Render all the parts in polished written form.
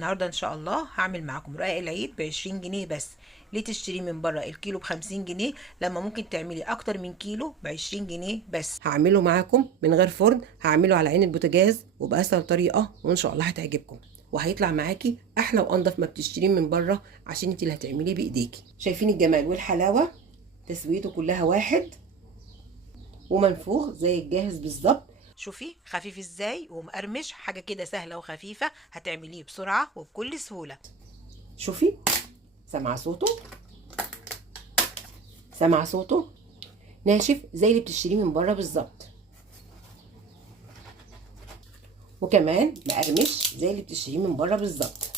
النهارده ان شاء الله هعمل معاكم رقاق العيد ب20 جنيه بس. ليه تشتريه من بره الكيلو ب50 جنيه لما ممكن تعملي اكتر من كيلو ب20 جنيه بس؟ هعمله معاكم من غير فرن، هعمله على عين البوتاجاز وبأسهل طريقه، وان شاء الله هتعجبكم وهيطلع معاكي احلى وانضف ما بتشتريه من بره، عشان انت اللي هتعمليه بايديكي. شايفين الجمال والحلاوه؟ تسويته كلها واحد ومنفوخ زي الجاهز بالظبط. شوفي خفيف ازاي ومقرمش، حاجه كده سهله وخفيفه هتعمليه بسرعه وبكل سهوله. شوفي، سامعه صوته؟ سامعه صوته؟ ناشف زي اللي بتشتريه من بره بالظبط، وكمان مقرمش زي اللي بتشتريه من بره بالظبط.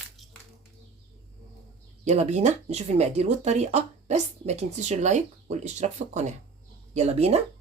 يلا بينا نشوف المقادير والطريقه، بس ما تنسيش اللايك والاشتراك في القناه. يلا بينا.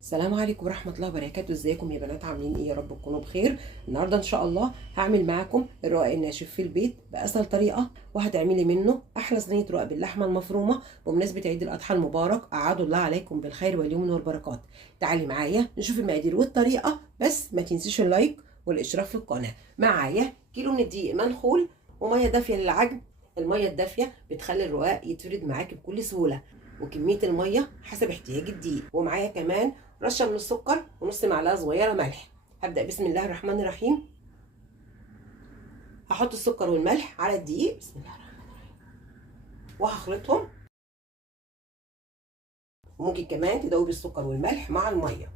السلام عليكم ورحمة الله وبركاته. ازيكم يا بنات؟ عاملين ايه؟ يا رب تكونوا بخير. النهارده ان شاء الله هعمل معاكم الرقاق الناشف في البيت بأسهل طريقة، وهتعملي منه احلى صينية رقاق باللحمة المفرومة بمناسبة عيد الاضحى المبارك. اعاد الله عليكم بالخير واليمن والبركات. تعالي معايا نشوف المقادير والطريقة، بس ما تنسيش اللايك والاشتراك في القناة. معايا كيلو من الدقيق منخول ومية دافية للعجن. المية الدافية بتخلي الرقاق يتفرد معاكي بكل سهولة، وكمية المية حسب احتياج الدقيق. ومعايا كمان رشه من السكر ونص معلقه صغيره ملح. هبدا بسم الله الرحمن الرحيم. هحط السكر والملح على الدقيق، بسم الله الرحمن الرحيم، وهخلطهم. وممكن كمان تدوبي السكر والملح مع الميه.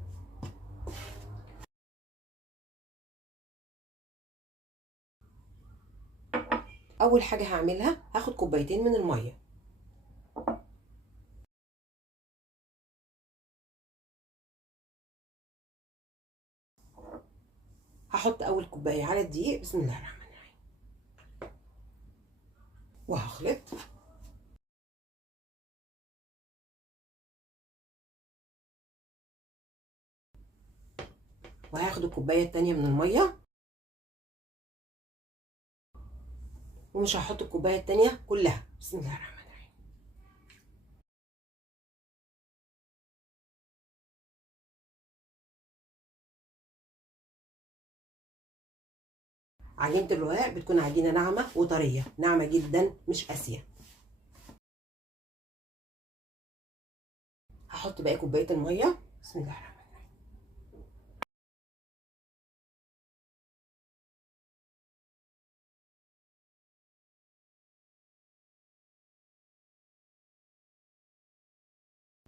اول حاجه هعملها هاخد كوبايتين من الميه. هحط اول كوبايه على الدقيق، بسم الله الرحمن الرحيم، وهخلط. وهاخد الكوبايه التانيه من الميه، ومش هحط الكوبايه التانيه كلها، بسم الله الرحمن الرحيم. عجينه الرقاق بتكون عجينه ناعمه وطريه، ناعمه جدا مش قاسيه. هحط باقي كوبايه الميه، بسم الله الرحمن الرحيم.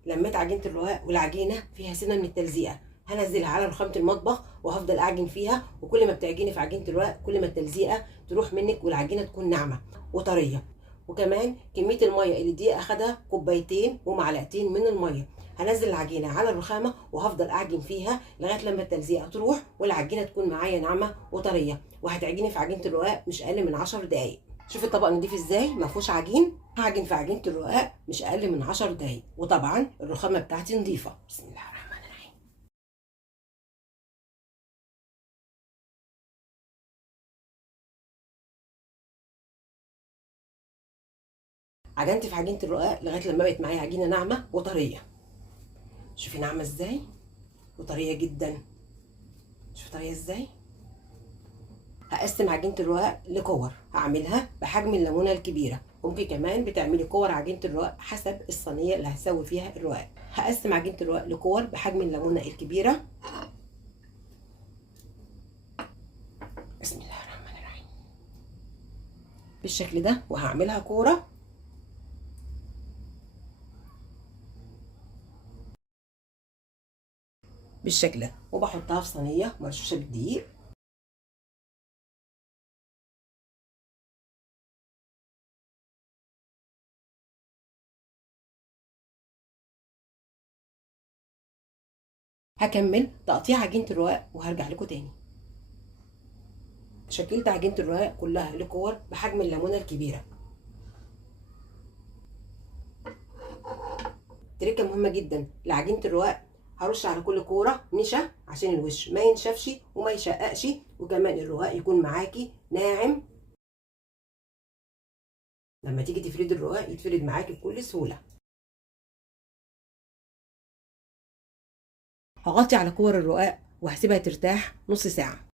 لميت عجينه الرقاق والعجينه فيها سنه من التلزيقه، هنزلها على رخامه المطبخ وهفضل اعجن فيها. وكل ما بتعجني في عجينه الرقاق كل ما التلزيقه تروح منك والعجينه تكون ناعمه وطريه. وكمان كميه الميه اللي دي اخدها كوبايتين ومعلقتين من الميه. هنزل العجينه على الرخامه وهفضل اعجن فيها لغايه لما التلزيقه تروح والعجينه تكون معايا ناعمه وطريه. وهتعجني في عجينه الرقاق مش اقل من 10 دقائق. شوفي الطبق نضيف ازاي ما فيهوش عجين. هعجن في عجينه الرقاق مش اقل من 10 دقايق، وطبعا الرخامه بتاعتي نظيفه، بسم الله الرحمن الرحيم. عجنت في عجينه الرقاق لغايه لما بقت معايا عجينه ناعمه وطريه. شوفي ناعمه ازاي وطريه جدا. شوفي طريه ازاي. هقسم عجينه الرقاق لكور، هعملها بحجم الليمونه الكبيره. ممكن كمان بتعملي كور عجينه الرقاق حسب الصينيه اللي هتسوي فيها الرقاق. هقسم عجينه الرقاق لكور بحجم الليمونه الكبيره، بسم الله الرحمن الرحيم، بالشكل ده. وهعملها كوره بالشكل ده، وبحطها في صينيه مرشوشه بالدقيق. هكمل تقطيع عجينه الرقاق وهرجع لكم تاني. شكلت عجينه الرقاق كلها لكور بحجم الليمونه الكبيره. تركه مهمه جدا لعجينه الرقاق، هرش على كل كوره نشا عشان الوش ما ينشفش وما يشققش، وكمان الرقاق يكون معاكي ناعم. لما تيجي تفردي الرقاق يتفرد معاكي بكل سهوله. هغطي على كور الرقاق وهسيبها ترتاح نص ساعه.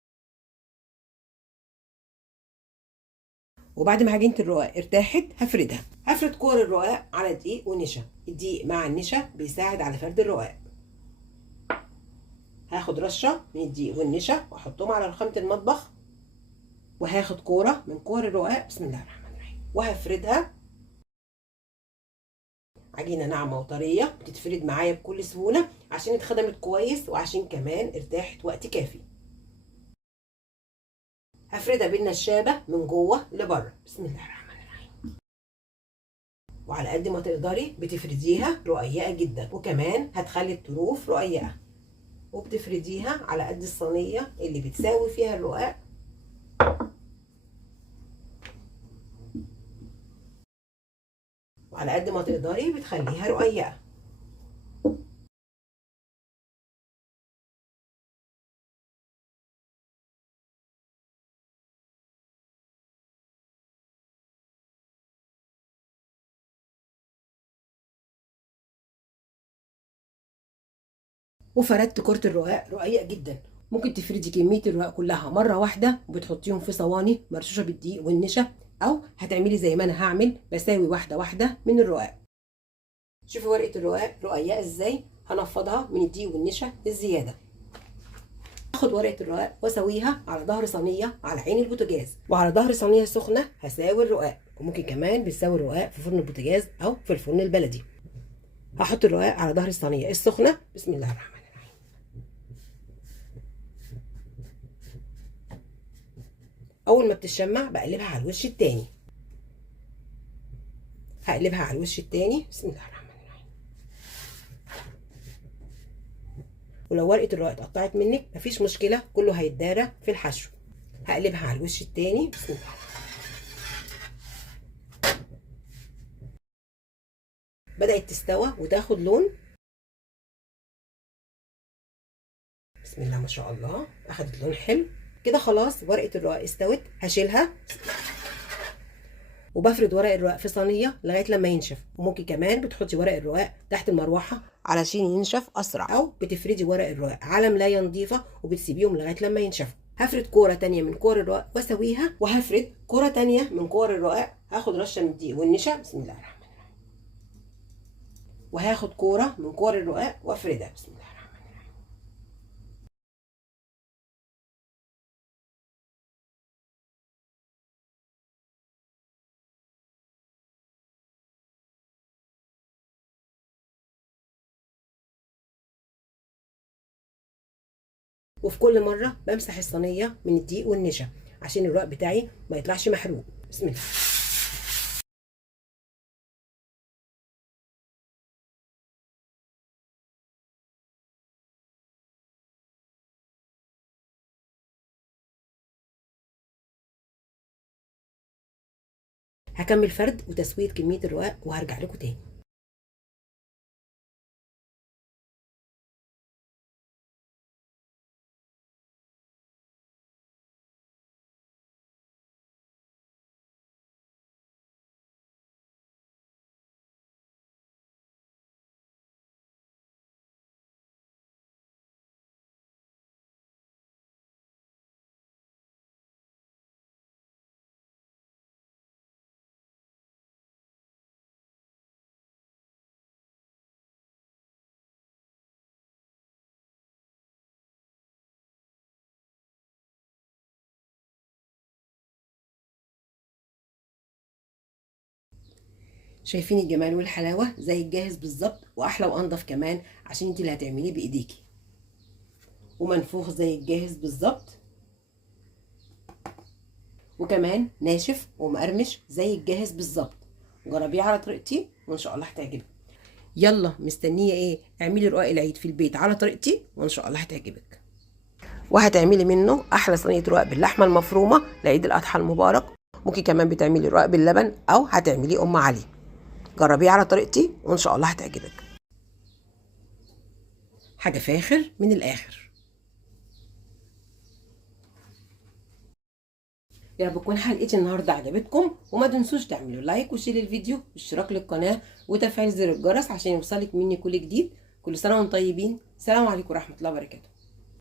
وبعد ما عجينه الرقاق ارتاحت هفردها. هفرد كور الرقاق على دقيق ونشا. الدقيق مع النشا بيساعد على فرد الرقاق. هاخد رشه من الدقيق والنشا واحطهم على رخامه المطبخ، وهاخد كوره من كور الرقاق بسم الله الرحمن الرحيم وهفردها. عجينه ناعمه وطريه بتتفرد معايا بكل سهوله عشان اتخدمت كويس وعشان كمان ارتاحت وقت كافي. هفردها بالنشابه من جوه لبره بسم الله الرحمن الرحيم. وعلى قد ما تقدري بتفرديها رقيقه جدا، وكمان هتخلي الطروف رقيقه، وبتفرديها على قد الصينيه اللي بتساوي فيها الرقاق. وعلى قد ما تقدري بتخليها رقيقه. وفردت كرة الرقاق رقيق جدا. ممكن تفردي كمية الرقاق كلها مرة واحدة وبتحطيهم في صواني مرشوشة بالدقيق والنشا، أو هتعملي زي ما أنا هعمل بساوي واحدة واحدة من الرقاق. شوفي ورقة الرقاق رقيقة ازاي، هنفضها من الدقيق والنشا الزيادة. هاخد ورقة الرقاق واسويها على ظهر صينية على عين البوتاجاز، وعلى ظهر صينية سخنة هساوي الرقاق. وممكن كمان بتساوي الرقاق في فرن البوتاجاز أو في الفرن البلدي. هحط الرقاق على ظهر الصينية السخنة بسم الله الرحمن الرحيم. اول ما بتشمع بقلبها على الوش التاني. هقلبها على الوش التاني بسم الله الرحمن الرحيم. ولو ورقه الرقاق اتقطعت منك مفيش مشكله، كله هيتدارى في الحشو. هقلبها على الوش التاني بسم الله. بدات تستوى وتاخد لون بسم الله ما شاء الله، اخدت لون حلو كده. خلاص ورقه الرقاق استوت، هشيلها وبفرد ورق الرقاق في صينيه لغايه لما ينشف. وممكن كمان بتحطي ورق الرقاق تحت المروحه علشان ينشف اسرع، او بتفردي ورق الرقاق على ملايه نظيفه وبتسيبيهم لغايه لما ينشفوا. هفرد كوره تانية من كور الرقاق واسويها، وهفرد كوره تانية من كور الرقاق. هاخد رشه من الدقيق والنشا بسم الله الرحمن الرحيم، وهاخد كوره من كور الرقاق وافردها بسم الله الرحمن الرحيم. وفي كل مره بمسح الصينيه من الدقيق والنشا عشان الرقاق بتاعي ما يطلعش محروق بسم الله. هكمل فرد وتسويه كميه الرقاق وهرجع لكم تاني. شايفين الجمال والحلاوه زي الجاهز بالظبط، واحلى وانضف كمان عشان انت اللي هتعمليه بايديكي. ومنفوخ زي الجاهز بالظبط، وكمان ناشف ومقرمش زي الجاهز بالظبط. جربيه على طريقتي وان شاء الله هتعجبك. يلا مستنيه ايه؟ اعملي رقاق العيد في البيت على طريقتي وان شاء الله هتعجبك. وهتعملي منه احلى صينيه رقاق باللحمه المفرومه لعيد الاضحى المبارك. ممكن كمان بتعملي رقاق باللبن او هتعمليه ام علي. جربيه على طريقتي وان شاء الله هتعجبك. حاجه فاخر من الاخر. يا رب تكون حلقتي النهارده عجبتكم، وما تنسوش تعملوا لايك وشير الفيديو واشتراك للقناه وتفعيل زر الجرس عشان يوصلك مني كل جديد. كل سنه وانتم طيبين. سلام عليكم ورحمه الله وبركاته.